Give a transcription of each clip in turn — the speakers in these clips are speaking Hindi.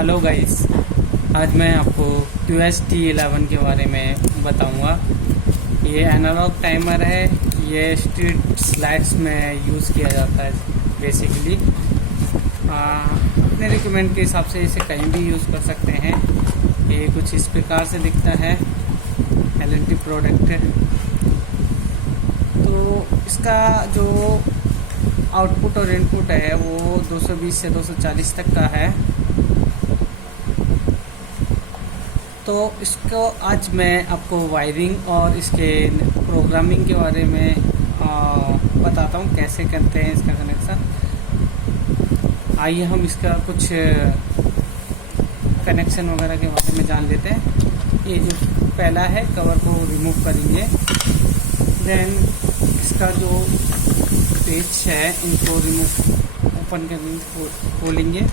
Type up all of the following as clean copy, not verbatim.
हेलो गाइस, आज मैं आपको QST11 के बारे में बताऊंगा। ये एनालॉग टाइमर है। ये स्ट्रीट लाइट्स में यूज़ किया जाता है बेसिकली। अपने रिकमेंड के हिसाब से इसे कहीं भी यूज़ कर सकते हैं। ये कुछ इस प्रकार से दिखता है। LNT प्रोडक्ट है। तो इसका जो आउटपुट और इनपुट है वो 220 से 240 तक का है। तो इसको आज मैं आपको वायरिंग और इसके प्रोग्रामिंग के बारे में बताता हूँ, कैसे करते हैं इसका कनेक्शन। आइए हम इसका कुछ कनेक्शन वगैरह के बारे में जान लेते हैं। ये जो पहला है, कवर को रिमूव करेंगे। देन इसका जो पेच है इनको रिमूव ओपन करेंगे, खोलेंगे।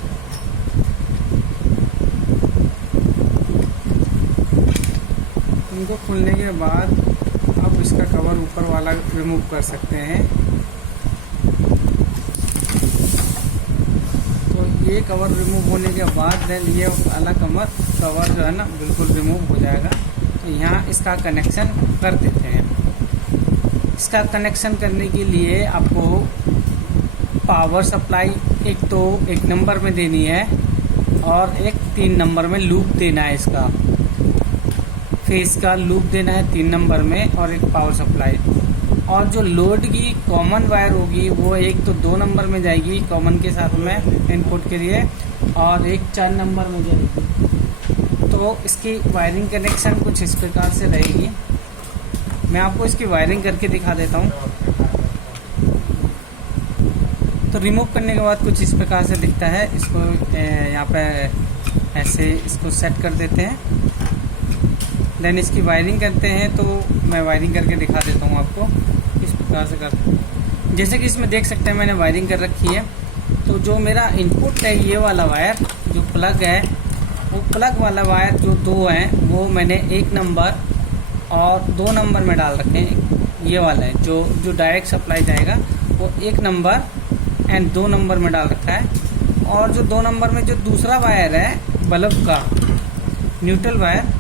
इनको खोलने के बाद आप इसका कवर ऊपर वाला रिमूव कर सकते हैं। तो ये कवर रिमूव होने के बाद देन ये वाला कवर जो है ना बिल्कुल रिमूव हो जाएगा। तो यहाँ इसका कनेक्शन कर देते हैं। इसका कनेक्शन करने के लिए आपको पावर सप्लाई एक नंबर में देनी है और एक 3 नंबर में लूप देना है। इसका फेस का लूप देना है 3 नंबर में और एक पावर सप्लाई। और जो लोड की कॉमन वायर होगी वो एक तो 2 नंबर में जाएगी कॉमन के साथ में इनपुट के लिए, और एक 4 नंबर में जाएगी। तो इसकी वायरिंग कनेक्शन कुछ इस प्रकार से रहेगी। मैं आपको इसकी वायरिंग करके दिखा देता हूँ। तो रिमूव करने के बाद कुछ इस प्रकार से दिखता है। इसको यहाँ पे ऐसे इसको सेट कर देते हैं। देन इसकी वायरिंग करते हैं। तो मैं वायरिंग करके दिखा देता हूँ आपको किस प्रकार से करते हैं। जैसे कि इसमें देख सकते हैं मैंने वायरिंग कर रखी है। तो जो मेरा इनपुट है ये वाला वायर जो प्लग है, वो प्लग वाला वायर जो 2 हैं वो मैंने 1 नंबर और 2 नंबर में डाल रखे हैं। ये वाला है जो डायरेक्ट सप्लाई जाएगा वो 1 नंबर एंड 2 नंबर में डाल रखा है। और जो 2 नंबर में जो दूसरा वायर है बल्ब का न्यूट्रल वायर,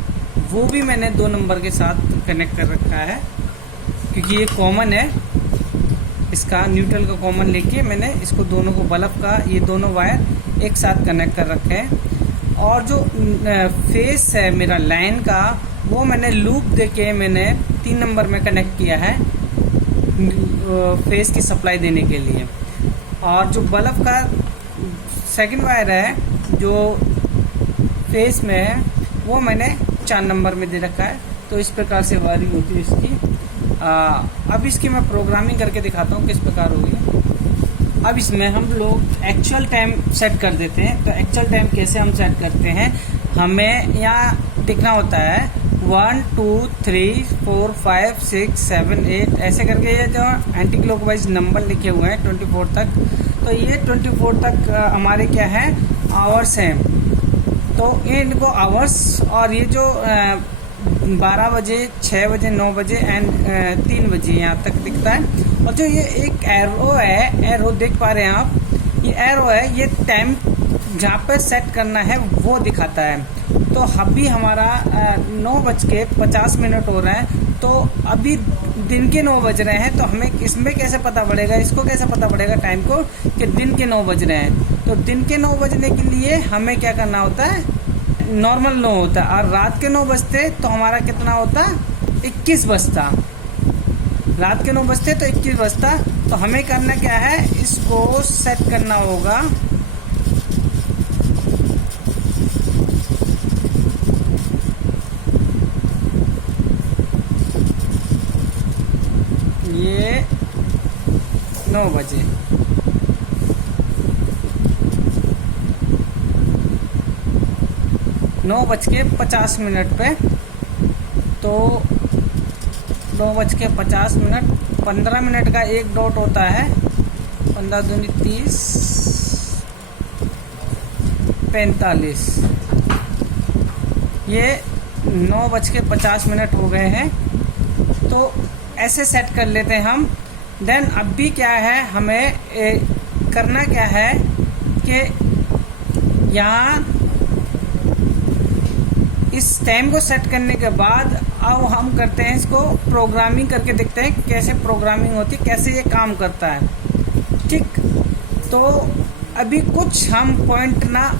वो भी मैंने 2 नंबर के साथ कनेक्ट कर रखा है, क्योंकि ये कॉमन है। इसका न्यूट्रल का कॉमन लेके मैंने इसको दोनों को बल्ब का ये दोनों वायर एक साथ कनेक्ट कर रखे हैं। और जो फेस है मेरा लाइन का, वो मैंने लूप देके मैंने 3 नंबर में कनेक्ट किया है फेस की सप्लाई देने के लिए। और जो बल्ब का सेकंड वायर है जो फेस में है, वो मैंने 4 नंबर में दे रखा है। तो इस प्रकार से वायरिंग होती है इसकी। अब इसकी मैं प्रोग्रामिंग करके दिखाता हूँ किस प्रकार होगी। अब इसमें हम लोग एक्चुअल टाइम सेट कर देते हैं। तो एक्चुअल टाइम कैसे हम सेट करते हैं, हमें यहाँ दिखना होता है 1 2 3 4 5 6 7 8 ऐसे करके ये जो एंटी क्लॉकवाइज नंबर लिखे हुए हैं 24 तक। तो ये 24 तक हमारे क्या है, आवर्स हैं। तो ये इनको आवर्स, और ये जो 12 बजे 6 बजे 9 बजे एंड 3 बजे यहाँ तक दिखता है। और जो ये एक एरो है, एरो देख पा रहे हैं आप, ये एरो है, ये टाइम जहाँ पे सेट करना है वो दिखाता है। तो अभी हमारा 9:50 हो रहा है। तो अभी दिन के 9 बज रहे हैं। तो हमें इसमें कैसे पता पड़ेगा, इसको कैसे पता पड़ेगा टाइम को, कि दिन के 9 बज रहे हैं। तो दिन के 9 बजने के लिए हमें क्या करना होता है, नॉर्मल 9 होता है। और रात के 9 बजते तो हमारा कितना होता, 21 बजता। रात के 9 बजते तो 21 बजता। तो हमें करना क्या है, इसको सेट करना होगा ये 9 बजे। 9:50 पे, तो 9:50, 15 मिनट का एक डॉट होता है। 15 दूनी 30, 45। ये 9:50 हो गए हैं। तो ऐसे सेट कर लेते हैं हम। देन अब भी क्या है, हमें करना क्या है कि यहाँ इस टाइम को सेट करने के बाद अब हम करते हैं इसको प्रोग्रामिंग करके देखते हैं कैसे प्रोग्रामिंग होती है, कैसे ये काम करता है। ठीक, तो अभी कुछ हम पॉइंट ना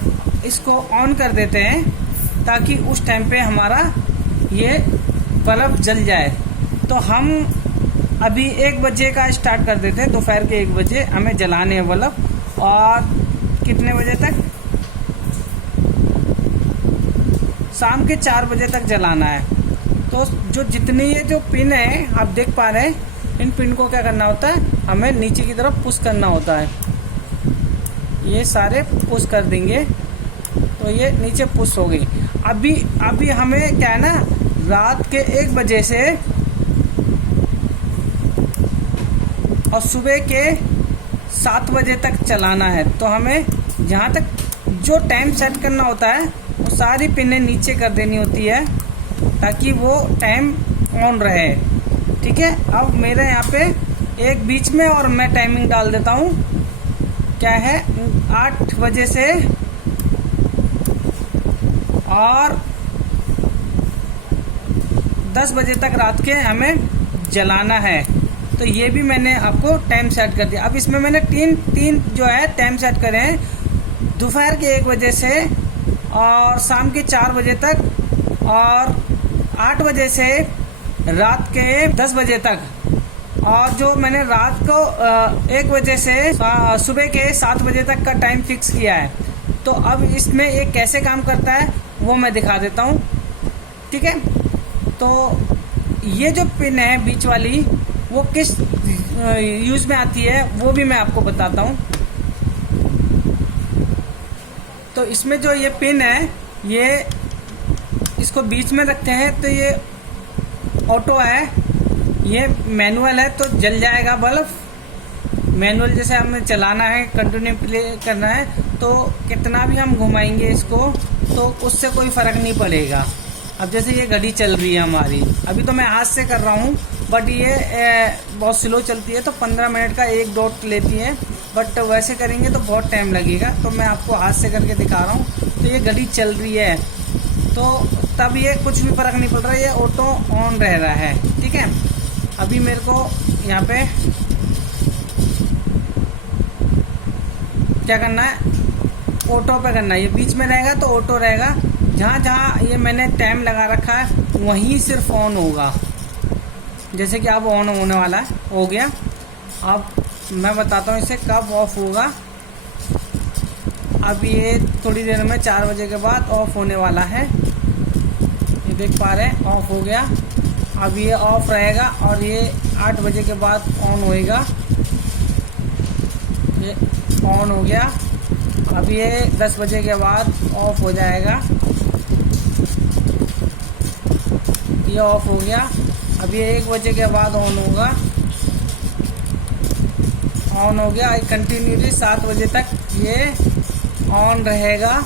इसको ऑन कर देते हैं ताकि उस टाइम पे हमारा ये बल्ब जल जाए। तो हम अभी 1 बजे का स्टार्ट कर देते हैं, दोपहर के 1 बजे हमें जलाने हैं बल्ब, और कितने बजे तक, शाम के 4 बजे तक जलाना है। तो जो जितने ये जो पिन है आप देख पा रहे हैं, इन पिन को क्या करना होता है, हमें नीचे की तरफ पुश करना होता है। ये सारे पुश कर देंगे तो ये नीचे पुश हो गई। अभी हमें क्या है ना, रात के 1 बजे से और सुबह के 7 बजे तक चलाना है। तो हमें जहाँ तक जो टाइम सेट करना होता है वो सारी पिनें नीचे कर देनी होती है ताकि वो टाइम ऑन रहे। ठीक है, अब मेरे यहाँ पे एक बीच में और मैं टाइमिंग डाल देता हूँ, क्या है 8 बजे से और 10 बजे तक रात के हमें जलाना है। तो ये भी मैंने आपको टाइम सेट कर दिया। अब इसमें मैंने तीन जो है टाइम सेट करे हैं, दोपहर के 1 बजे से और शाम के 4 बजे तक और 8 बजे से रात के 10 बजे तक, और जो मैंने रात को 1 बजे से सुबह के 7 बजे तक का टाइम फिक्स किया है। तो अब इसमें ये कैसे काम करता है वो मैं दिखा देता हूँ। ठीक है, तो ये जो पिन है बीच वाली वो किस यूज में आती है वो भी मैं आपको बताता हूँ। तो इसमें जो ये पिन है, ये इसको बीच में रखते हैं तो ये ऑटो है, ये मैनुअल है तो जल जाएगा बल्ब। मैनुअल जैसे हमें चलाना है, कंटिन्यू प्ले करना है, तो कितना भी हम घुमाएंगे इसको तो उससे कोई फर्क नहीं पड़ेगा। अब जैसे ये घड़ी चल रही है हमारी, अभी तो मैं हाथ से कर रहा हूँ, बट ये बहुत स्लो चलती है तो 15 मिनट का एक डॉट लेती है, बट वैसे करेंगे तो बहुत टाइम लगेगा। तो मैं आपको हाथ से करके दिखा रहा हूँ। तो ये घड़ी चल रही है तो तब ये कुछ भी फर्क नहीं पड़ रहा है, ये ऑटो ऑन रह रहा है। ठीक है, अभी मेरे को यहाँ पे क्या करना है, ऑटो पे करना है। ये बीच में रहेगा तो ऑटो रहेगा, जहाँ जहाँ ये मैंने टाइम लगा रखा है वहीं सिर्फ ऑन होगा। जैसे कि अब ऑन होने वाला है, हो गया। अब मैं बताता हूँ इसे कब ऑफ होगा। अब ये थोड़ी देर में 4 बजे के बाद ऑफ होने वाला है, ये देख पा रहे हैं ऑफ हो गया। अब ये ऑफ रहेगा और ये 8 बजे के बाद ऑन होएगा, ये ऑन हो गया। अब ये 10 बजे के बाद ऑफ हो जाएगा, ये ऑफ हो गया। अब ये 1 बजे के बाद ऑन होगा, ऑन हो गया। कंटिन्यूली 7 बजे तक ये ऑन रहेगा।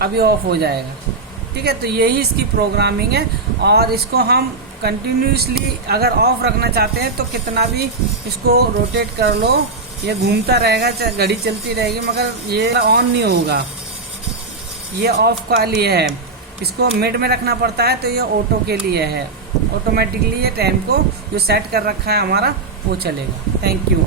अभी ऑफ हो जाएगा। ठीक है, तो यही इसकी प्रोग्रामिंग है। और इसको हम कंटिन्यूसली अगर ऑफ रखना चाहते हैं तो कितना भी इसको रोटेट कर लो, ये घूमता रहेगा, घड़ी चलती रहेगी, मगर ये ऑन नहीं होगा। ये ऑफ का लिए है, इसको मिड में रखना पड़ता है, तो ये ऑटो के लिए है। ऑटोमेटिकली ये टाइम को जो सेट कर रखा है हमारा वो चलेगा। Thank you.